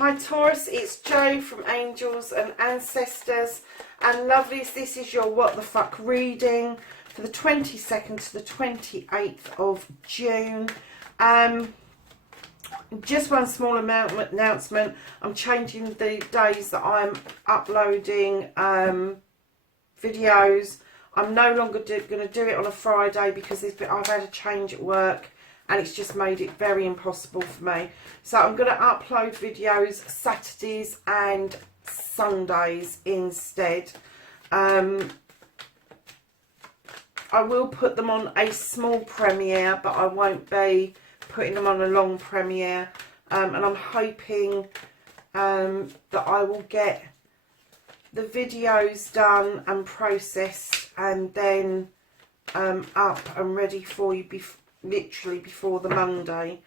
Hi Taurus, it's Jo from Angels and Ancestors and Lovelies. This is your What the Fuck reading for the 22nd to the 28th of June. Just one small announcement. I'm changing the days that I'm uploading videos. I'm no longer going to do it on a Friday because I've had a change at work and it's just made it very impossible for me. So I'm going to upload videos Saturdays and Sundays instead. I will put them on a small premiere, but I won't be putting them on a long premiere. And I'm hoping that I will get the videos done and processed and then up and ready for you literally before the Monday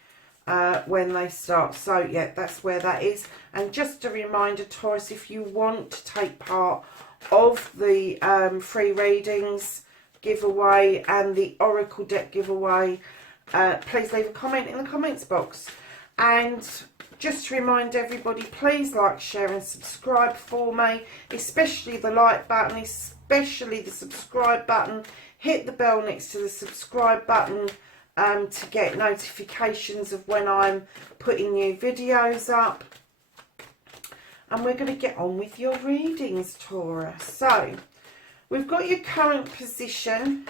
when they start. So yeah, that's where that is. And just a reminder, Taurus, if you want to take part of the free readings giveaway and the Oracle deck giveaway, please leave a comment in the comments box. And just to remind everybody, please like, share and subscribe for me, especially the like button, especially the subscribe button. Hit the bell next to the subscribe button to get notifications of when I'm putting new videos up. And we're going to get on with your readings, Taurus. So we've got your current position.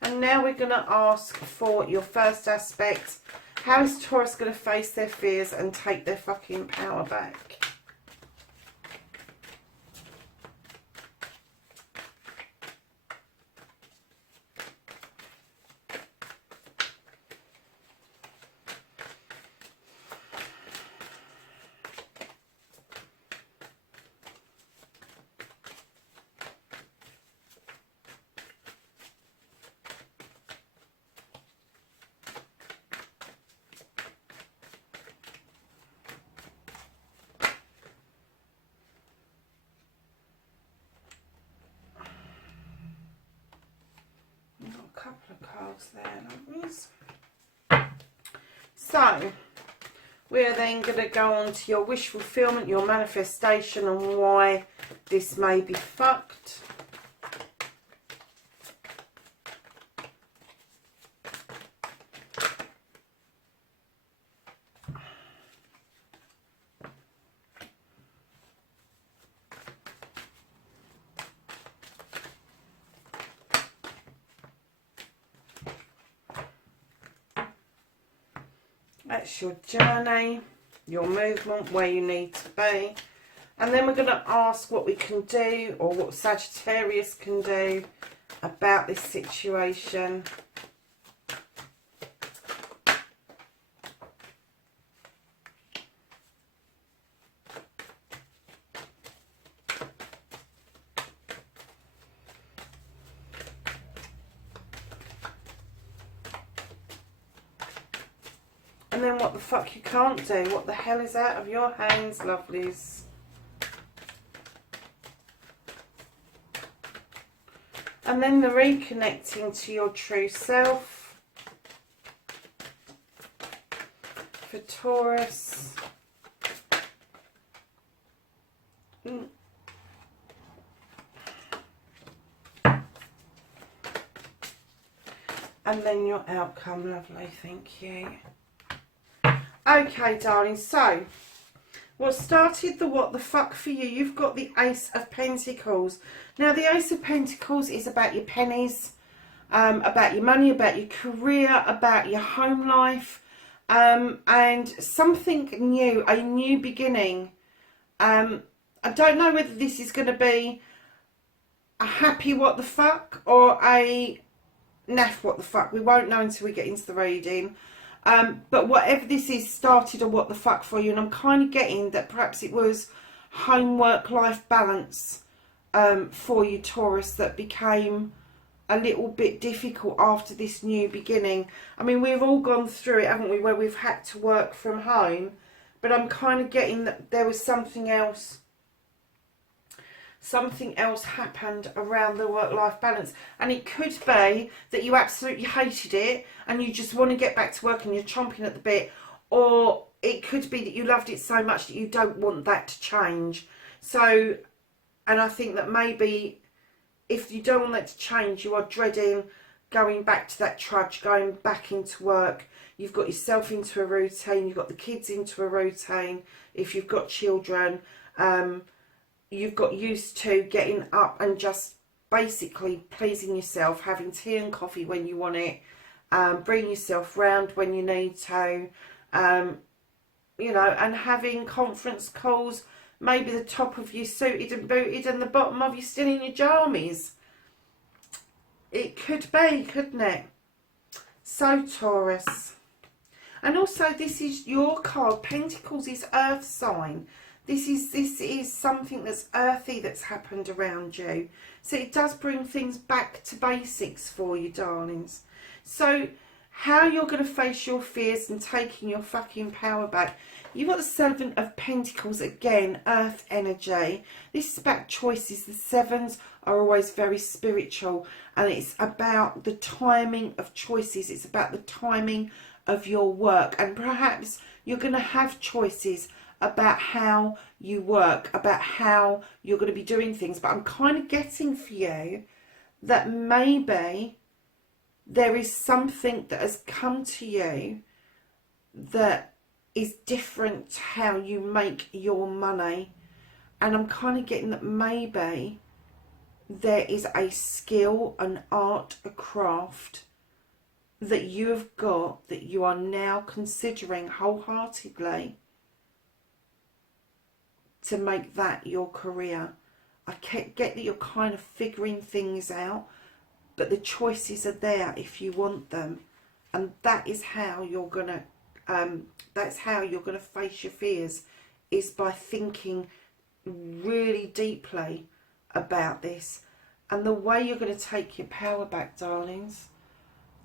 And now we're going to ask for your first aspect. How is Taurus going to face their fears and take their fucking power back? Couple of cards there, lovelies. So we're then going to go on to your wish fulfillment, your manifestation, and why this may be fucked. That's your journey, your movement, where you need to be. And then we're going to ask what we can do, or what Sagittarius can do about this situation. And then what the fuck you can't do. What the hell is out of your hands, lovelies? And then the reconnecting to your true self for Taurus. And then your outcome, lovely, thank you. Okay, darling, so what started the what the fuck for you? You've got the Ace of Pentacles. Now, the Ace of Pentacles is about your pennies, about your money, about your career, about your home life, and something new, a new beginning. I don't know whether this is going to be a happy what the fuck or a naff what the fuck. We won't know until we get into the reading. But whatever this is started a what the fuck for you, and I'm kind of getting that perhaps it was home-work-life balance for you, Taurus, that became a little bit difficult after this new beginning. I mean, we've all gone through it, haven't we, where we've had to work from home, but I'm kind of getting that there was something else something else happened around the work-life balance. And it could be that you absolutely hated it and you just want to get back to work and you're chomping at the bit. Or it could be that you loved it so much that you don't want that to change. So, and I think that maybe if you don't want that to change, you are dreading going back to that trudge, going back into work. You've got yourself into a routine, you've got the kids into a routine. If you've got children, you've got used to getting up and just basically pleasing yourself, having tea and coffee when you want it, bring yourself round when you need to, you know, and having conference calls, maybe the top of you suited and booted and the bottom of you still in your jammies. It could be, couldn't it? So, Taurus. And also, this is your card. Pentacles is earth sign. This is something that's earthy that's happened around you. So it does bring things back to basics for you, darlings. So how you're going to face your fears and taking your fucking power back. You've got the Seven of Pentacles again, earth energy. This is about choices. The sevens are always very spiritual, and it's about the timing of choices. It's about the timing of your work, and perhaps you're going to have choices about how you work, about how you're going to be doing things. But I'm kind of getting for you that maybe there is something that has come to you that is different to how you make your money. And I'm kind of getting that maybe there is a skill, an art, a craft that you have got that you are now considering wholeheartedly to make that your career. I get that you're kind of figuring things out, but the choices are there if you want them, and that is how you're gonna face your fears, is by thinking really deeply about this. And the way you're going to take your power back, darlings,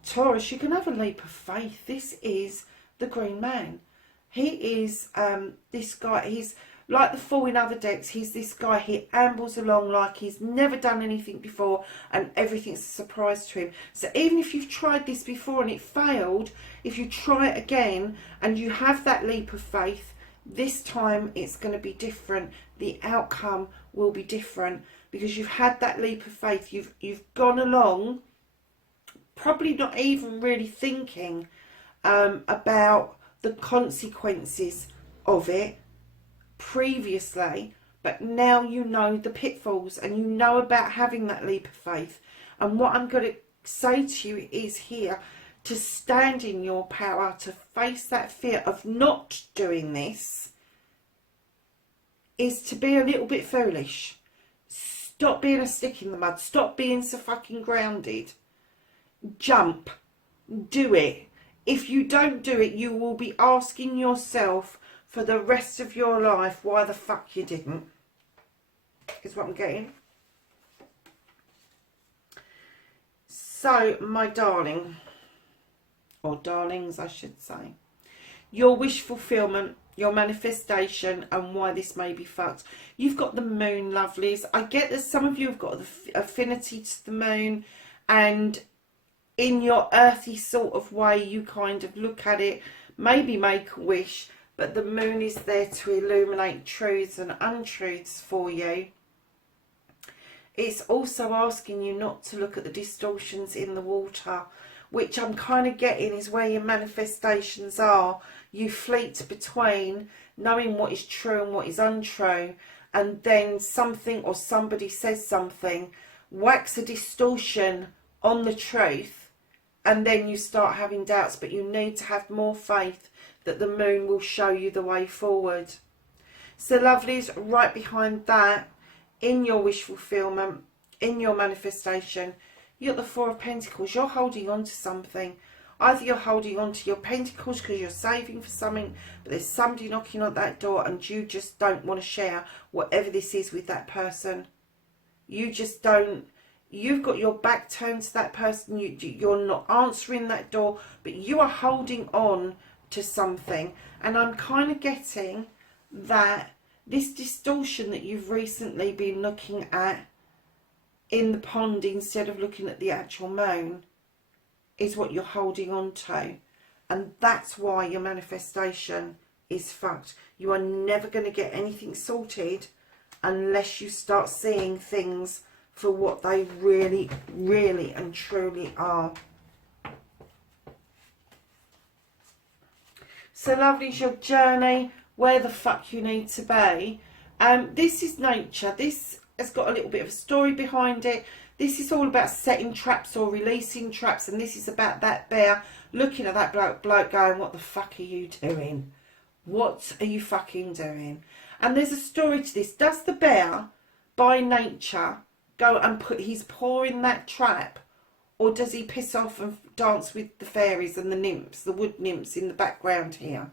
Taurus, you can have a leap of faith. This is the Green Man. He is this guy. He's like the Fool in other decks. He's this guy. He ambles along like he's never done anything before, and everything's a surprise to him. So even if you've tried this before and it failed, if you try it again and you have that leap of faith, this time it's going to be different. The outcome will be different because you've had that leap of faith. You've gone along, probably not even really thinking about the consequences of it previously, but now you know the pitfalls and you know about having that leap of faith. And what I'm going to say to you is here to stand in your power, to face that fear of not doing this, is to be a little bit foolish. Stop being a stick in the mud. Stop being so fucking grounded. Jump. Do it. If you don't do it, you will be asking yourself for the rest of your life why the fuck you didn't. Is what I'm getting. So, my darling, or darlings I should say, your wish fulfillment, your manifestation, and why this may be fucked. You've got the moon, lovelies. I get that some of you have got the affinity to the moon, and in your earthy sort of way you kind of look at it, maybe make a wish, but the moon is there to illuminate truths and untruths for you. It's also asking you not to look at the distortions in the water, which I'm kind of getting is where your manifestations are. You fleet between knowing what is true and what is untrue, and then something or somebody says something, whacks a distortion on the truth, and then you start having doubts. But you need to have more faith that the moon will show you the way forward. So lovelies, right behind that, in your wish fulfillment, in your manifestation, you've got the Four of Pentacles. You're holding on to something. Either you're holding on to your pentacles because you're saving for something, but there's somebody knocking on that door and you just don't want to share whatever this is with that person. You just don't. You've got your back turned to that person. You're not answering that door, but you are holding on to something. And I'm kind of getting that this distortion that you've recently been looking at in the pond instead of looking at the actual moon is what you're holding on to. And that's why your manifestation is fucked. You are never going to get anything sorted unless you start seeing things for what they really, really and truly are. So lovely is your journey, where the fuck you need to be. This is nature. This has got a little bit of a story behind it. This is all about setting traps or releasing traps, and this is about that bear looking at that bloke going, what the fuck are you doing? What are you fucking doing? And there's a story to this. Does the bear, by nature, go and put his paw in that trap, or does he piss off and dance with the fairies and the nymphs, the wood nymphs in the background here?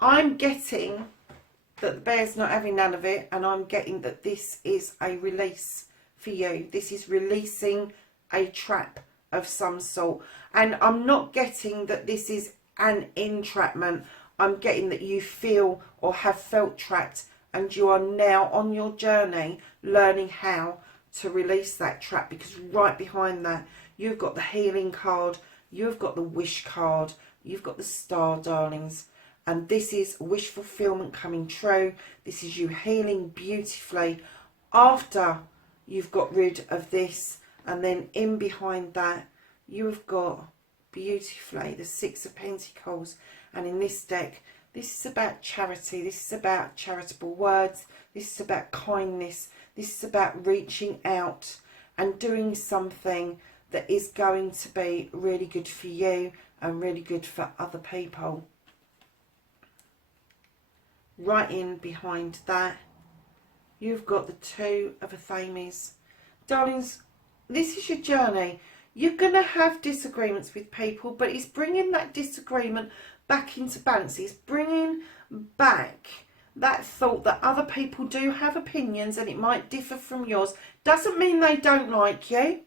I'm getting that the bear's not having none of it, and I'm getting that this is a release for you. This is releasing a trap of some sort. And I'm not getting that this is an entrapment. I'm getting that you feel or have felt trapped, and you are now on your journey learning how to release that trap, because right behind that you've got the healing card, you've got the wish card, you've got the star, darlings. And this is wish fulfillment coming true. This is you healing beautifully after you've got rid of this. And then in behind that, you've got beautifully the Six of Pentacles. And in this deck, this is about charity. This is about charitable words. This is about kindness. This is about reaching out and doing something that is going to be really good for you and really good for other people. Right in behind that, you've got the Two of Athames. Darlings, this is your journey. You're going to have disagreements with people, but it's bringing that disagreement back into balance. It's bringing back that thought that other people do have opinions and it might differ from yours. Doesn't mean they don't like you,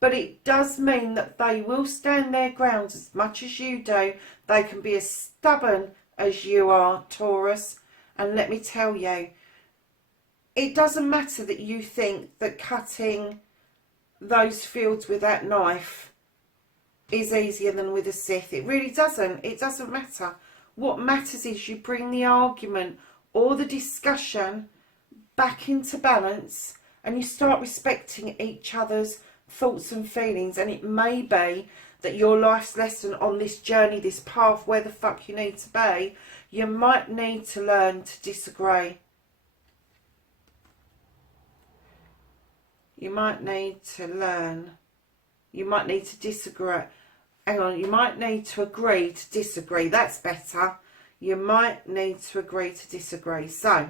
but it does mean that they will stand their ground as much as you do. They can be as stubborn as you are, Taurus. And let me tell you, it doesn't matter that you think that cutting those fields with that knife is easier than with a scythe. It really doesn't. It doesn't matter. What matters is you bring the argument or the discussion back into balance, and you start respecting each other's thoughts and feelings. And it may be that your life's lesson on this journey, this path, where the fuck you need to be, you might need to learn to disagree. You might need to learn. You might need to disagree. Hang on, you might need to agree to disagree. That's better. You might need to agree to disagree. So,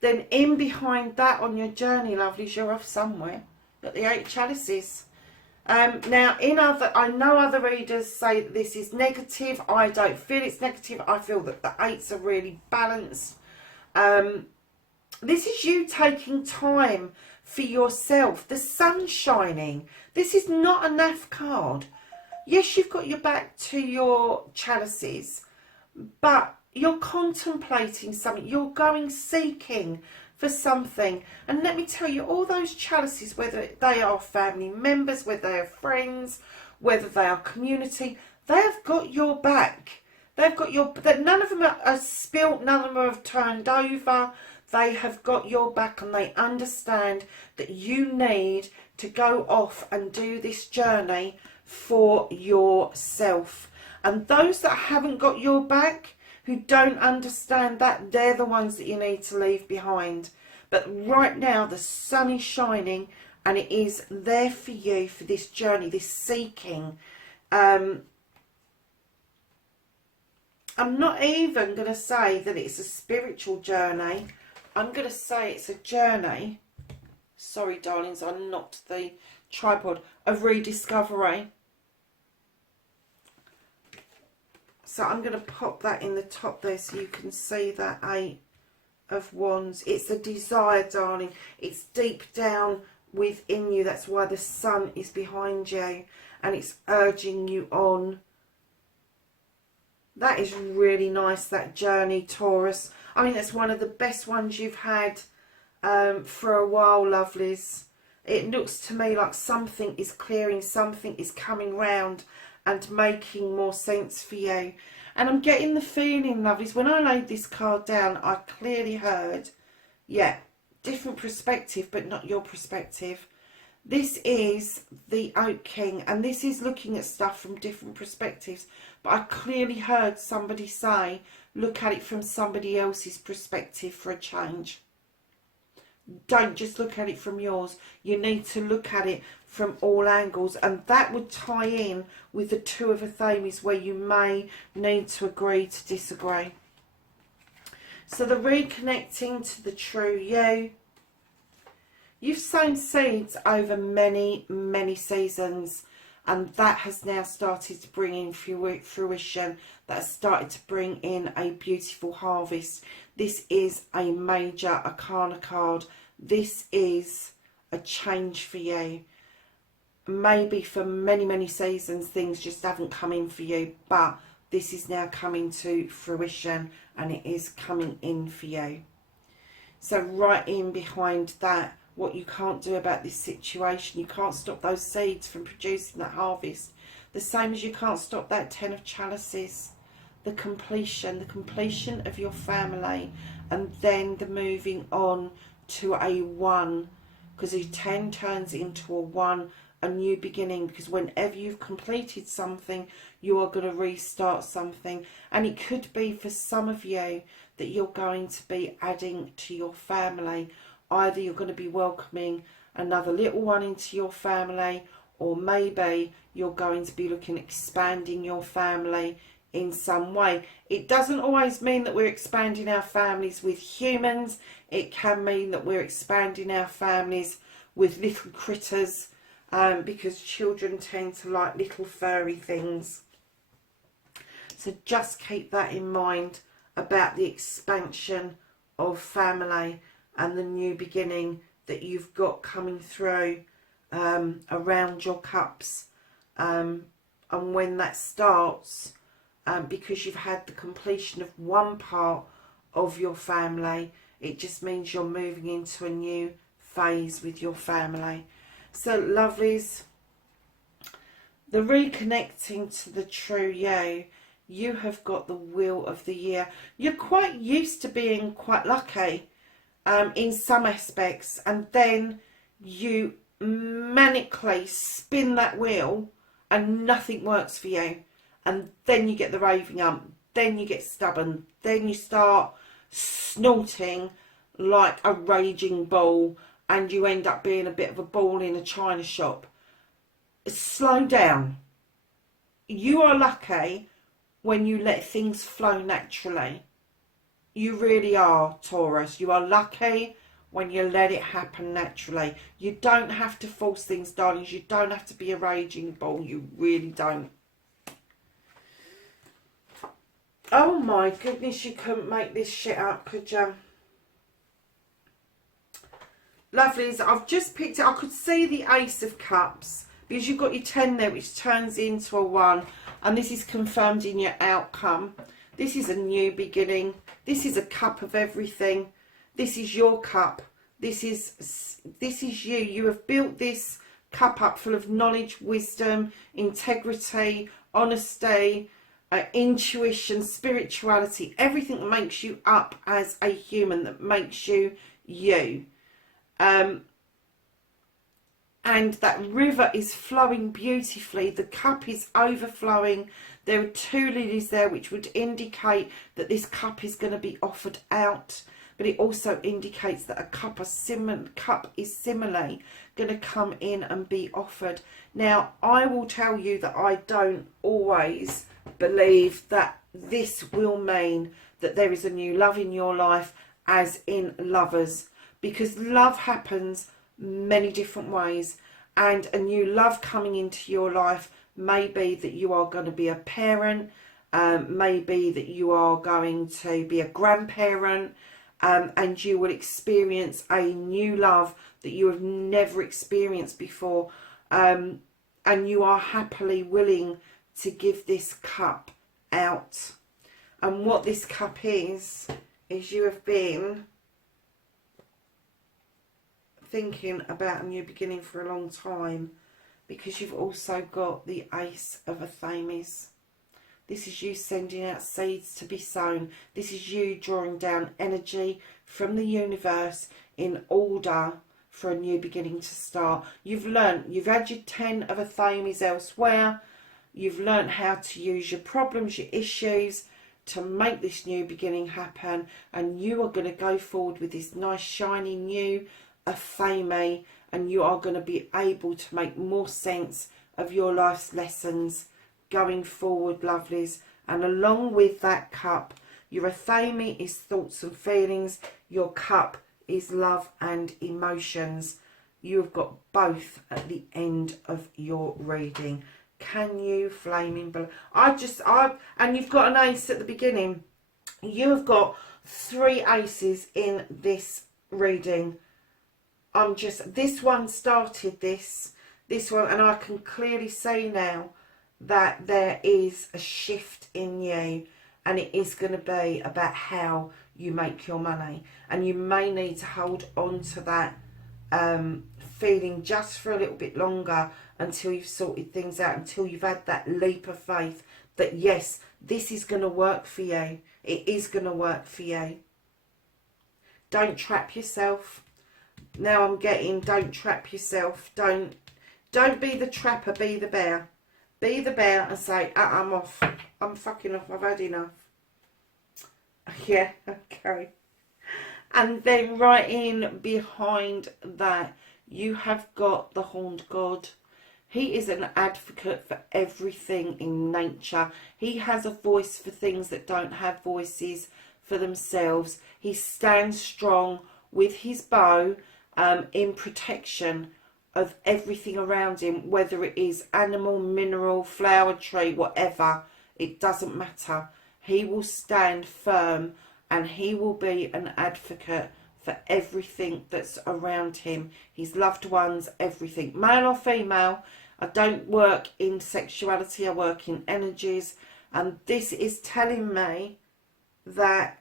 then in behind that on your journey, lovelies, you're off somewhere. Got the Eight of Chalices. Now, I know other readers say that this is negative. I don't feel it's negative. I feel that the eights are really balanced. This is you taking time for yourself. The sun's shining. This is not a naff card. Yes, you've got your back to your chalices, but you're contemplating something. You're going seeking for something. And let me tell you, all those chalices, whether they are family members, whether they are friends, whether they are community, they have got your back. They've got your, none of them are spilt, none of them have turned over. They have got your back, and they understand that you need to go off and do this journey for yourself. And those that haven't got your back, who don't understand that, they're the ones that you need to leave behind. But right now the sun is shining, and it is there for you for this journey, this seeking. I'm not even going to say that it's a spiritual journey. I'm going to say it's a journey, sorry darlings, I knocked the tripod, of rediscovery. So I'm going to pop that in the top there so you can see that Eight of Wands. It's a desire, darling. It's deep down within you. That's why the sun is behind you, and it's urging you on. That is really nice, that journey, Taurus. I mean, that's one of the best ones you've had for a while, lovelies. It looks to me like something is clearing, something is coming round and making more sense for you. And I'm getting the feeling, lovelies, when I laid this card down, I clearly heard, yeah, different perspective, but not your perspective. This is the Oak King, and this is looking at stuff from different perspectives. But I clearly heard somebody say, look at it from somebody else's perspective for a change. Don't just look at it from yours. You need to look at it from all angles. And that would tie in with the Two of Athames, where you may need to agree to disagree. So the reconnecting to the true you. You've sown seeds over many, many seasons, and that has now started to bring in fruition. That has started to bring in a beautiful harvest. This is a major arcana card. This is a change for you. Maybe for many, many seasons things just haven't come in for you, but this is now coming to fruition and it is coming in for you. So right in behind that, what you can't do about this situation, you can't stop those seeds from producing that harvest. The same as you can't stop that Ten of Chalices. The completion of your family, and then the moving on to a one, because a 10 turns into a one, a new beginning, because whenever you've completed something, you are going to restart something. And it could be for some of you that you're going to be adding to your family. Either you're going to be welcoming another little one into your family, or maybe you're going to be looking at expanding your family in some way. It doesn't always mean that we're expanding our families with humans. It can mean that we're expanding our families with little critters, because children tend to like little furry things. So just keep that in mind about the expansion of family and the new beginning that you've got coming through around your cups, and when that starts, because you've had the completion of one part of your family, it just means you're moving into a new phase with your family. So lovelies, the reconnecting to the true you, you have got the Wheel of the Year. You're quite used to being quite lucky in some aspects, and then you manically spin that wheel and nothing works for you, and then you get the raving ump, then you get stubborn, then you start snorting like a raging bull, and you end up being a bit of a ball in a china shop. Slow down. You are lucky when you let things flow naturally. You really are, Taurus. You are lucky when you let it happen naturally. You don't have to force things, darlings. You don't have to be a raging bull. You really don't. Oh my goodness, you couldn't make this shit up, could you? Lovelies, I've just picked it. I could see the Ace of Cups, because you've got your 10 there, which turns into a 1. And this is confirmed in your outcome. This is a new beginning. This is a cup of everything. This is your cup. This is you. You have built this cup up full of knowledge, wisdom, integrity, honesty, intuition, spirituality, everything that makes you up as a human, that makes you you. And that river is flowing beautifully. The cup is overflowing. There are 2 lilies there, which would indicate that this cup is going to be offered out. But it also indicates that a cup is similarly going to come in and be offered. Now, I will tell you that I don't always believe that this will mean that there is a new love in your life, as in lovers. Because love happens many different ways, and a new love coming into your life may be that you are going to be a parent, maybe that you are going to be a grandparent, and you will experience a new love that you have never experienced before, and you are happily willing to give this cup out And what this cup is you have been thinking about a new beginning for a long time, because you've also got the Ace of Athames. This is you sending out seeds to be sown. This is you drawing down energy from the universe in order for a new beginning to start. You've learnt, you've had your 10 of Athames elsewhere. You've learnt how to use your problems, your issues to make this new beginning happen. And you are going to go forward with this nice shiny new Athame, and you are going to be able to make more sense of your life's lessons going forward, lovelies. And along with that cup, your Athame is thoughts and feelings, your cup is love and emotions. You've got both at the end of your reading. Can you flaming believe? And you've got an ace at the beginning. You've got 3 aces in this reading. This one started this one, and I can clearly see now that there is a shift in you, and it is going to be about how you make your money. And you may need to hold on to that feeling just for a little bit longer, until you've sorted things out, until you've had that leap of faith that yes, this is going to work for you. It is going to work for you. Don't trap yourself. Now I'm getting, don't trap yourself. Don't be the trapper, be the bear. Be the bear and say, I'm off. I'm fucking off. I've had enough. Yeah, okay. And then right in behind that, you have got the Horned God. He is an advocate for everything in nature. He has a voice for things that don't have voices for themselves. He stands strong with his bow in protection of everything around him, whether it is animal, mineral, flower, tree, whatever. It doesn't matter. He will stand firm, and he will be an advocate for everything that's around him. His loved ones, everything. Male or female. I don't work in sexuality, I work in energies. And this is telling me that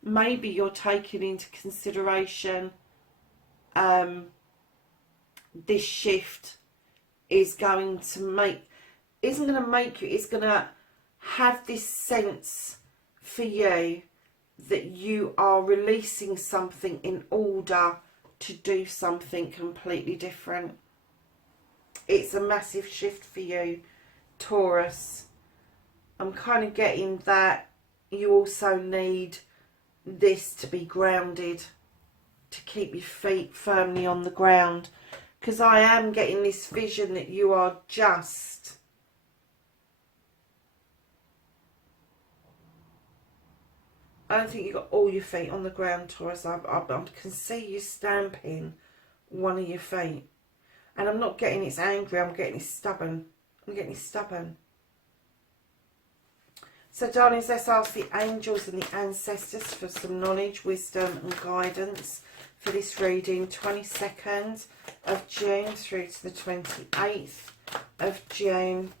maybe you're taking into consideration this shift is going to make, isn't going to make you, it's going to have this sense for you that you are releasing something in order to do something completely different. It's a massive shift for you, Taurus. I'm kind of getting that you also need this to be grounded, to keep your feet firmly on the ground, because I am getting this vision that you are just I don't think you've got all your feet on the ground, Taurus. I can see you stamping one of your feet. And I'm not getting it's angry, I'm getting it's stubborn. I'm getting it's stubborn. So, darlings, let's ask the angels and the ancestors for some knowledge, wisdom and guidance for this reading. 22nd of June through to the 28th of June.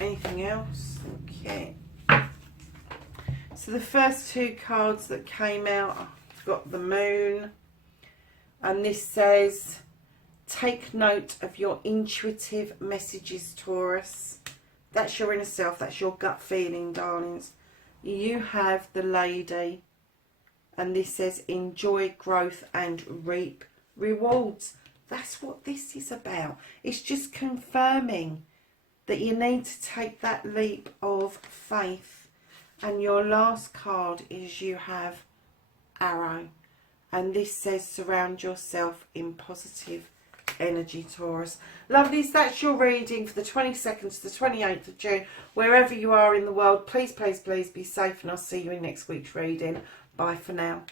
Anything else? Okay. So the first 2 cards that came out, I've got the Moon, and this says, take note of your intuitive messages, Taurus. That's your inner self, that's your gut feeling, darlings. You have the Lady, and this says, enjoy growth and reap rewards. That's what this is about. It's just confirming that you need to take that leap of faith. And your last card is you have Arrow. And this says surround yourself in positive energy, Taurus. Lovelies, that's your reading for the 22nd to the 28th of June. Wherever you are in the world, please, please, please be safe, and I'll see you in next week's reading. Bye for now.